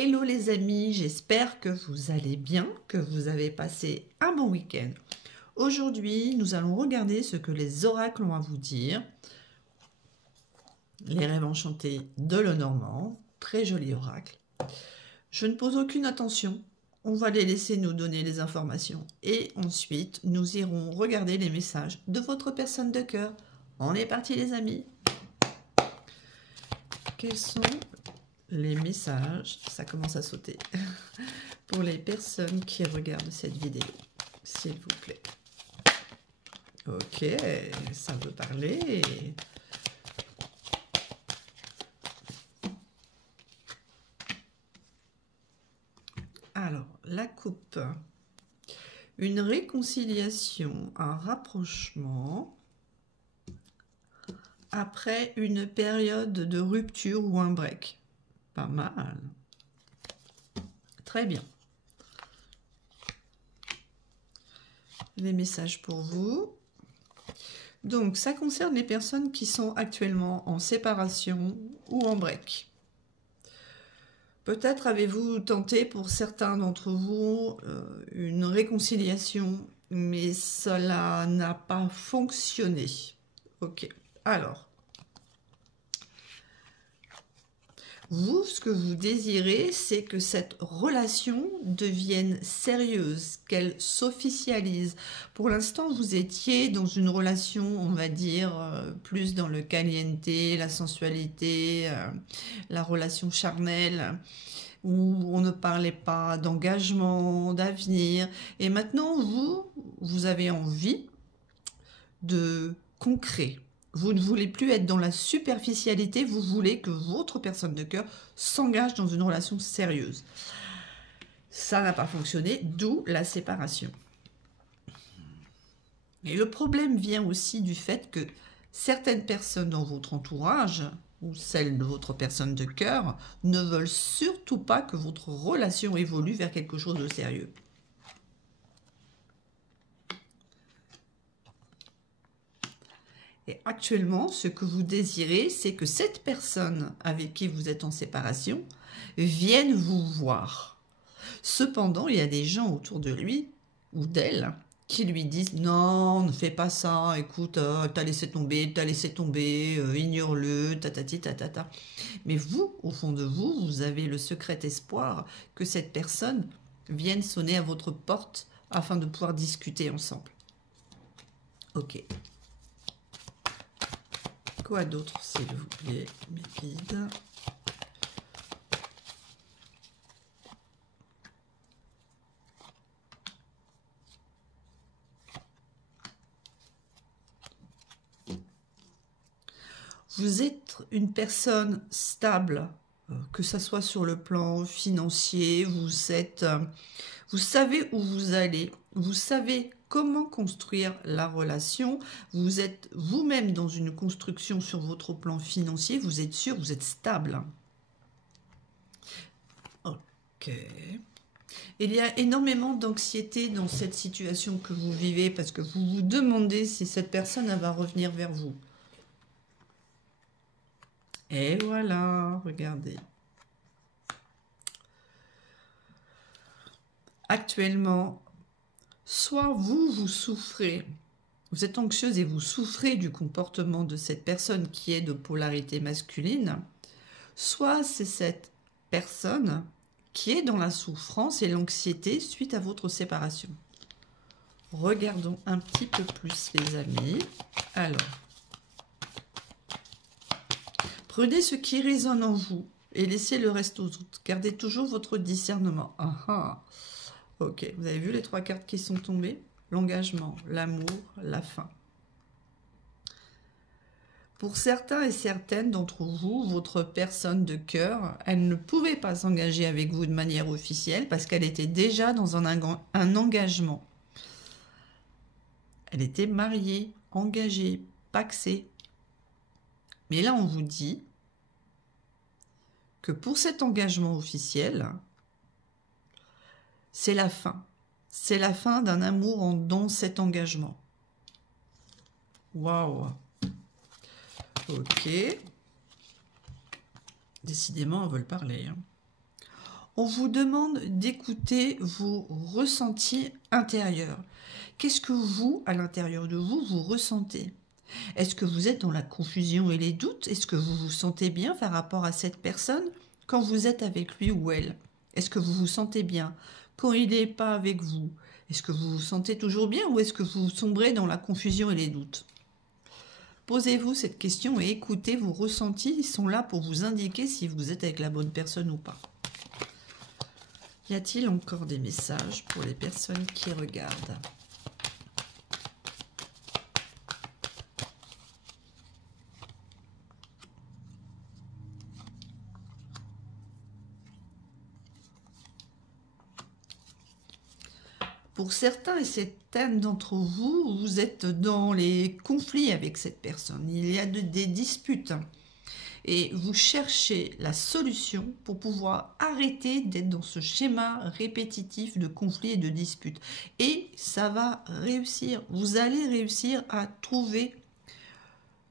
Hello les amis, j'espère que vous allez bien, que vous avez passé un bon week-end. Aujourd'hui, nous allons regarder ce que les oracles ont à vous dire. Les rêves enchantés de Lenormand, très joli oracle. Je ne pose aucune attention, on va les laisser nous donner les informations. Et ensuite, nous irons regarder les messages de votre personne de cœur. On est parti les amis. Quels sont les messages, ça commence à sauter, pour les personnes qui regardent cette vidéo, s'il vous plaît. Ok, ça veut parler. Alors, la coupe. Une réconciliation, un rapprochement après une période de rupture ou un break. Pas mal. Très bien. Les messages pour vous. Donc, ça concerne les personnes qui sont actuellement en séparation ou en break. Peut-être avez-vous tenté pour certains d'entre vous une réconciliation, mais cela n'a pas fonctionné. Ok. Alors, vous, ce que vous désirez, c'est que cette relation devienne sérieuse, qu'elle s'officialise. Pour l'instant, vous étiez dans une relation, on va dire, plus dans le caliente, la sensualité, la relation charnelle, où on ne parlait pas d'engagement, d'avenir. Et maintenant, vous avez envie de concret. Vous ne voulez plus être dans la superficialité, vous voulez que votre personne de cœur s'engage dans une relation sérieuse. Ça n'a pas fonctionné, d'où la séparation. Et le problème vient aussi du fait que certaines personnes dans votre entourage, ou celles de votre personne de cœur, ne veulent surtout pas que votre relation évolue vers quelque chose de sérieux. Et actuellement, ce que vous désirez, c'est que cette personne avec qui vous êtes en séparation vienne vous voir. Cependant, il y a des gens autour de lui ou d'elle qui lui disent « Non, ne fais pas ça, écoute, t'as laissé tomber, ignore-le, tatati tatata. » Mais vous, au fond de vous, vous avez le secret espoir que cette personne vienne sonner à votre porte afin de pouvoir discuter ensemble. Ok. Quoi d'autre, s'il vous plaît, mes guides? Vous êtes une personne stable, que ce soit sur le plan financier, vous savez où vous allez, vous savez comment construire la relation, vous êtes vous-même dans une construction sur votre plan financier, vous êtes sûr, vous êtes stable. Ok. Il y a énormément d'anxiété dans cette situation que vous vivez parce que vous vous demandez si cette personne va revenir vers vous. Et voilà, regardez. Actuellement, soit vous souffrez, vous êtes anxieuse et vous souffrez du comportement de cette personne qui est de polarité masculine, soit c'est cette personne qui est dans la souffrance et l'anxiété suite à votre séparation. Regardons un petit peu plus, les amis. Alors, prenez ce qui résonne en vous et laissez le reste aux autres. Gardez toujours votre discernement. Ok, vous avez vu les 3 cartes qui sont tombées? L'engagement, l'amour, la fin. Pour certains et certaines d'entre vous, votre personne de cœur, elle ne pouvait pas s'engager avec vous de manière officielle parce qu'elle était déjà dans un engagement. Elle était mariée, engagée, pacsée. Mais là, on vous dit que pour cet engagement officiel, c'est la fin. C'est la fin d'un amour dans cet engagement. Waouh! Ok. Décidément, elles veulent parler. On vous demande d'écouter vos ressentis intérieurs. Qu'est-ce que vous, à l'intérieur de vous, vous ressentez? Est-ce que vous êtes dans la confusion et les doutes? Est-ce que vous vous sentez bien par rapport à cette personne quand vous êtes avec lui ou elle? Est-ce que vous vous sentez bien quand il n'est pas avec vous? Est-ce que vous vous sentez toujours bien ou est-ce que vous sombrez dans la confusion et les doutes? Posez-vous cette question et écoutez vos ressentis. Ils sont là pour vous indiquer si vous êtes avec la bonne personne ou pas. Y a-t-il encore des messages pour les personnes qui regardent? Pour certains et certaines d'entre vous, vous êtes dans les conflits avec cette personne. Il y a des disputes. Et vous cherchez la solution pour pouvoir arrêter d'être dans ce schéma répétitif de conflits et de disputes. Et ça va réussir. Vous allez réussir à trouver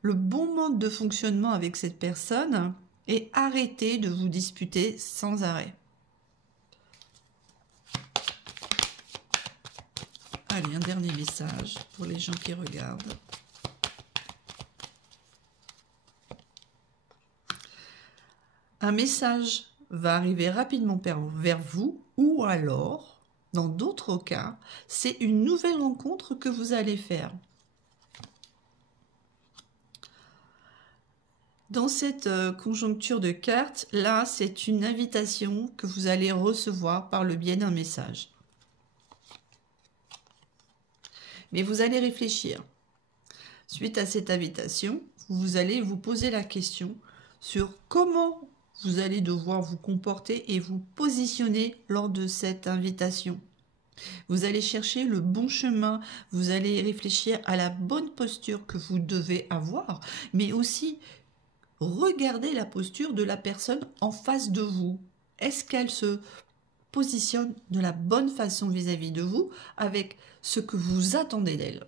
le bon mode de fonctionnement avec cette personne et arrêter de vous disputer sans arrêt. Allez, un dernier message pour les gens qui regardent. Un message va arriver rapidement vers vous, ou alors, dans d'autres cas, c'est une nouvelle rencontre que vous allez faire. Dans cette conjoncture de cartes, là, c'est une invitation que vous allez recevoir par le biais d'un message. Mais vous allez réfléchir. Suite à cette invitation, vous allez vous poser la question sur comment vous allez devoir vous comporter et vous positionner lors de cette invitation. Vous allez chercher le bon chemin, vous allez réfléchir à la bonne posture que vous devez avoir, mais aussi regarder la posture de la personne en face de vous. Est-ce qu'elle se positionne de la bonne façon vis-à-vis de vous, avec ce que vous attendez d'elle?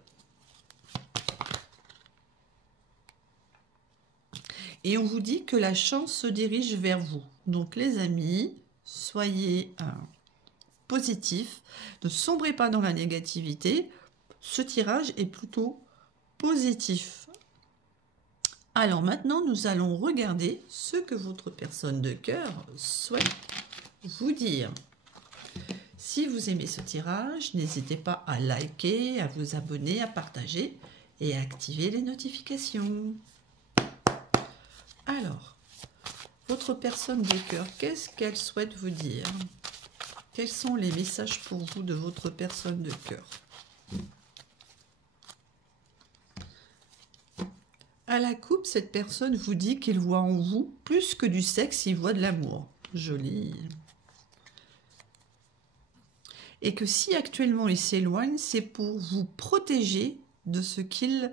Et on vous dit que la chance se dirige vers vous. Donc les amis, soyez positifs, ne sombrez pas dans la négativité. Ce tirage est plutôt positif. Alors maintenant, nous allons regarder ce que votre personne de cœur souhaite vous dire. Si vous aimez ce tirage, n'hésitez pas à liker, à vous abonner, à partager et à activer les notifications. Alors, votre personne de cœur, qu'est-ce qu'elle souhaite vous dire? Quels sont les messages pour vous de votre personne de cœur? À la coupe, cette personne vous dit qu'il voit en vous plus que du sexe, il voit de l'amour. Joli. Et que si actuellement il s'éloigne, c'est pour vous protéger de ce qu'il...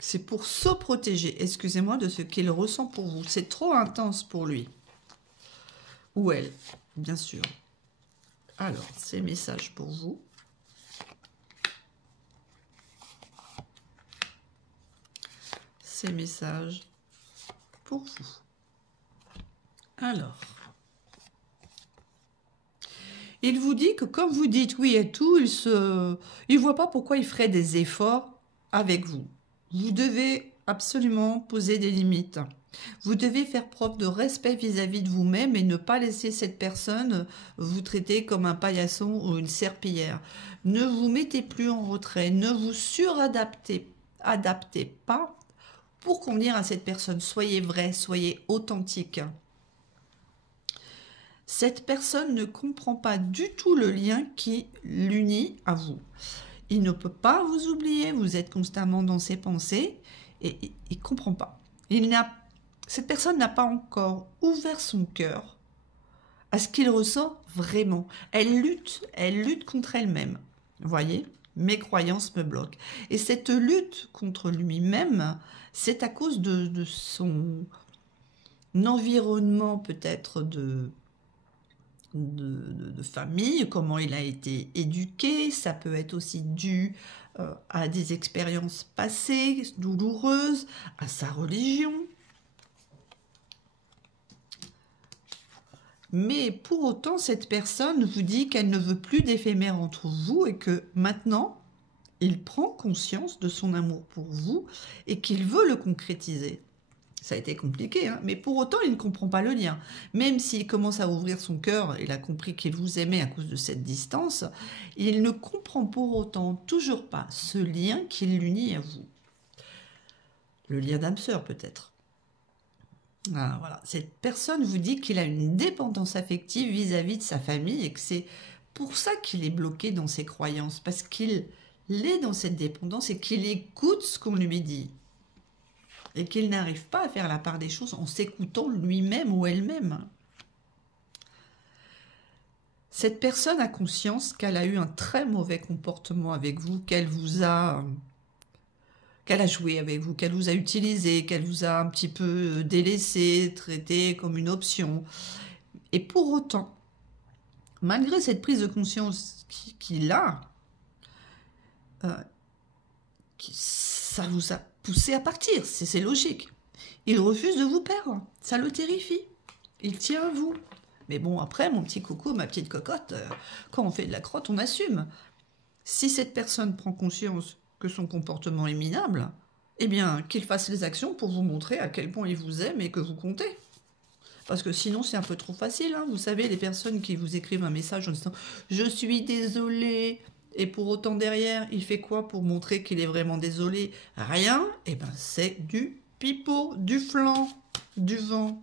c'est pour se protéger, excusez-moi, de ce qu'il ressent pour vous. C'est trop intense pour lui. Ou elle, bien sûr. Alors, ces messages pour vous. Ces messages pour vous. Alors, il vous dit que comme vous dites oui et tout, il voit pas pourquoi il ferait des efforts avec vous. Vous devez absolument poser des limites. Vous devez faire preuve de respect vis-à-vis de vous-même et ne pas laisser cette personne vous traiter comme un paillasson ou une serpillière. Ne vous mettez plus en retrait, ne vous suradaptez pas pour convenir à cette personne. Soyez vrai, soyez authentique. Cette personne ne comprend pas du tout le lien qui l'unit à vous. Il ne peut pas vous oublier, vous êtes constamment dans ses pensées et il ne comprend pas. Cette personne n'a pas encore ouvert son cœur à ce qu'il ressent vraiment. Elle lutte contre elle-même. Vous voyez, mes croyances me bloquent. Et cette lutte contre lui-même, c'est à cause de son environnement peut-être de famille, comment il a été éduqué. Ça peut être aussi dû à des expériences passées douloureuses, à sa religion. Mais pour autant, cette personne vous dit qu'elle ne veut plus d'éphémère entre vous et que maintenant, il prend conscience de son amour pour vous et qu'il veut le concrétiser. Ça a été compliqué, hein, mais pour autant, il ne comprend pas le lien. Même s'il commence à ouvrir son cœur, il a compris qu'il vous aimait à cause de cette distance, il ne comprend pour autant toujours pas ce lien qui l'unit à vous. Le lien d'âme-sœur, peut-être. Ah, voilà. Cette personne vous dit qu'il a une dépendance affective vis-à-vis de sa famille et que c'est pour ça qu'il est bloqué dans ses croyances, parce qu'il est dans cette dépendance et qu'il écoute ce qu'on lui dit. Et qu'il n'arrive pas à faire la part des choses en s'écoutant lui-même ou elle-même. Cette personne a conscience qu'elle a eu un très mauvais comportement avec vous, qu'elle a joué avec vous, qu'elle vous a utilisé, qu'elle vous a un petit peu délaissé, traité comme une option. Et pour autant, malgré cette prise de conscience qu'il a, ça vous a poussé à partir, c'est logique. Il refuse de vous perdre, ça le terrifie. Il tient à vous. Mais bon, après, mon petit coco, ma petite cocotte, quand on fait de la crotte, on assume. Si cette personne prend conscience que son comportement est minable, eh bien, qu'il fasse les actions pour vous montrer à quel point il vous aime et que vous comptez. Parce que sinon, c'est un peu trop facile. Hein. Vous savez, les personnes qui vous écrivent un message en disant « Je suis désolée », et pour autant derrière, il fait quoi pour montrer qu'il est vraiment désolé? Rien. Eh bien, c'est du pipeau, du flanc, du vent.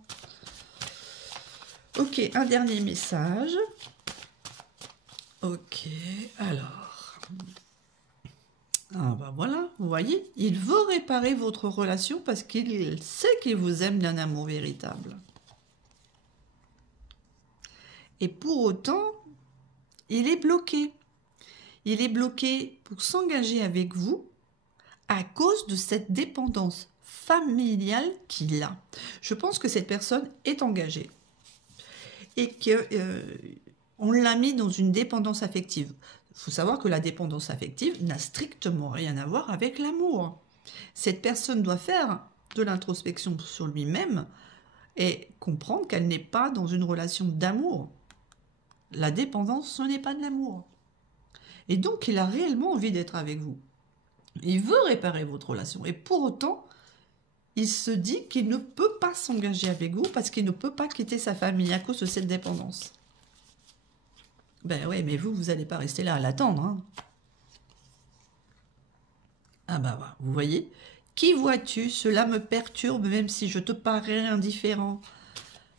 Ok, un dernier message. Ok, alors. Ah ben voilà, vous voyez, il veut réparer votre relation parce qu'il sait qu'il vous aime d'un amour véritable. Et pour autant, il est bloqué. Il est bloqué pour s'engager avec vous à cause de cette dépendance familiale qu'il a. Je pense que cette personne est engagée et qu'on l'a mis dans une dépendance affective. Il faut savoir que la dépendance affective n'a strictement rien à voir avec l'amour. Cette personne doit faire de l'introspection sur lui-même et comprendre qu'elle n'est pas dans une relation d'amour. La dépendance, ce n'est pas de l'amour. Et donc, il a réellement envie d'être avec vous. Il veut réparer votre relation. Et pour autant, il se dit qu'il ne peut pas s'engager avec vous parce qu'il ne peut pas quitter sa famille à cause de cette dépendance. Ben oui, mais vous n'allez pas rester là à l'attendre. Hein. Ah ben, vous voyez, qui vois-tu? Cela me perturbe même si je te parais indifférent.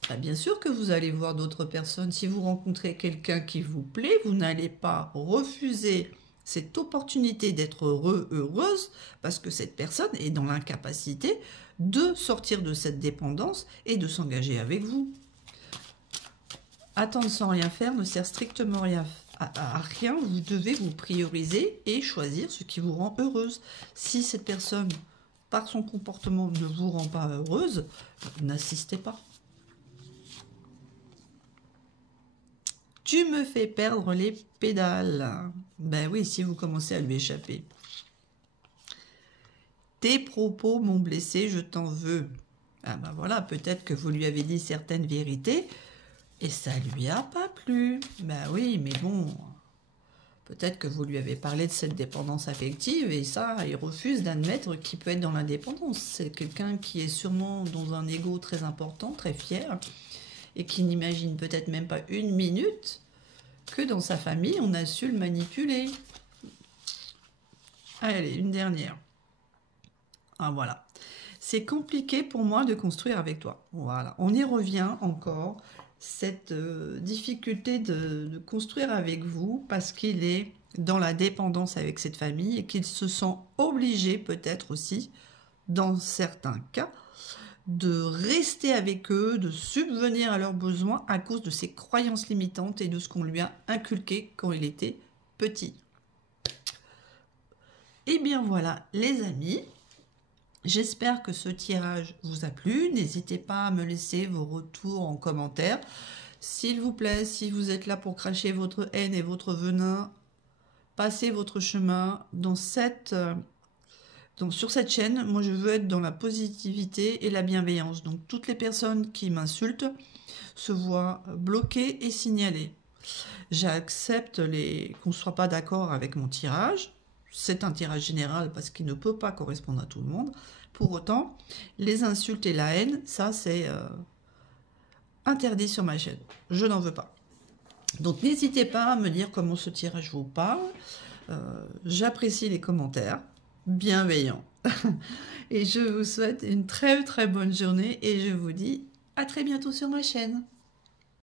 Ben, bien sûr que vous allez voir d'autres personnes. Si vous rencontrez quelqu'un qui vous plaît, vous n'allez pas refuser cette opportunité d'être heureux, heureuse, parce que cette personne est dans l'incapacité de sortir de cette dépendance et de s'engager avec vous. Attendre sans rien faire ne sert strictement à rien. Vous devez vous prioriser et choisir ce qui vous rend heureuse. Si cette personne, par son comportement, ne vous rend pas heureuse, n'assistez pas. Tu me fais perdre les pédales. Ben oui, si vous commencez à lui échapper. Tes propos m'ont blessé, je t'en veux. Ah ben voilà, peut-être que vous lui avez dit certaines vérités et ça lui a pas plu. Ben oui, mais bon, peut-être que vous lui avez parlé de cette dépendance affective et ça, il refuse d'admettre qu'il peut être dans l'indépendance. C'est quelqu'un qui est sûrement dans un ego très important, très fier, et qui n'imagine peut-être même pas une minute que dans sa famille, on a su le manipuler. Allez, une dernière. Ah, voilà. C'est compliqué pour moi de construire avec toi. Voilà, on y revient encore. Cette difficulté de construire avec vous parce qu'il est dans la dépendance avec cette famille et qu'il se sent obligé peut-être aussi, dans certains cas, de rester avec eux, de subvenir à leurs besoins à cause de ses croyances limitantes et de ce qu'on lui a inculqué quand il était petit. Et bien voilà, les amis, j'espère que ce tirage vous a plu. N'hésitez pas à me laisser vos retours en commentaire. S'il vous plaît, si vous êtes là pour cracher votre haine et votre venin, passez votre chemin dans cette Donc sur cette chaîne, moi je veux être dans la positivité et la bienveillance. Donc toutes les personnes qui m'insultent se voient bloquées et signalées. J'accepte qu'on ne soit pas d'accord avec mon tirage. C'est un tirage général parce qu'il ne peut pas correspondre à tout le monde. Pour autant, les insultes et la haine, ça c'est interdit sur ma chaîne. Je n'en veux pas. Donc n'hésitez pas à me dire comment ce tirage vous parle. J'apprécie les commentaires bienveillants. Et je vous souhaite une très très bonne journée et je vous dis à très bientôt sur ma chaîne.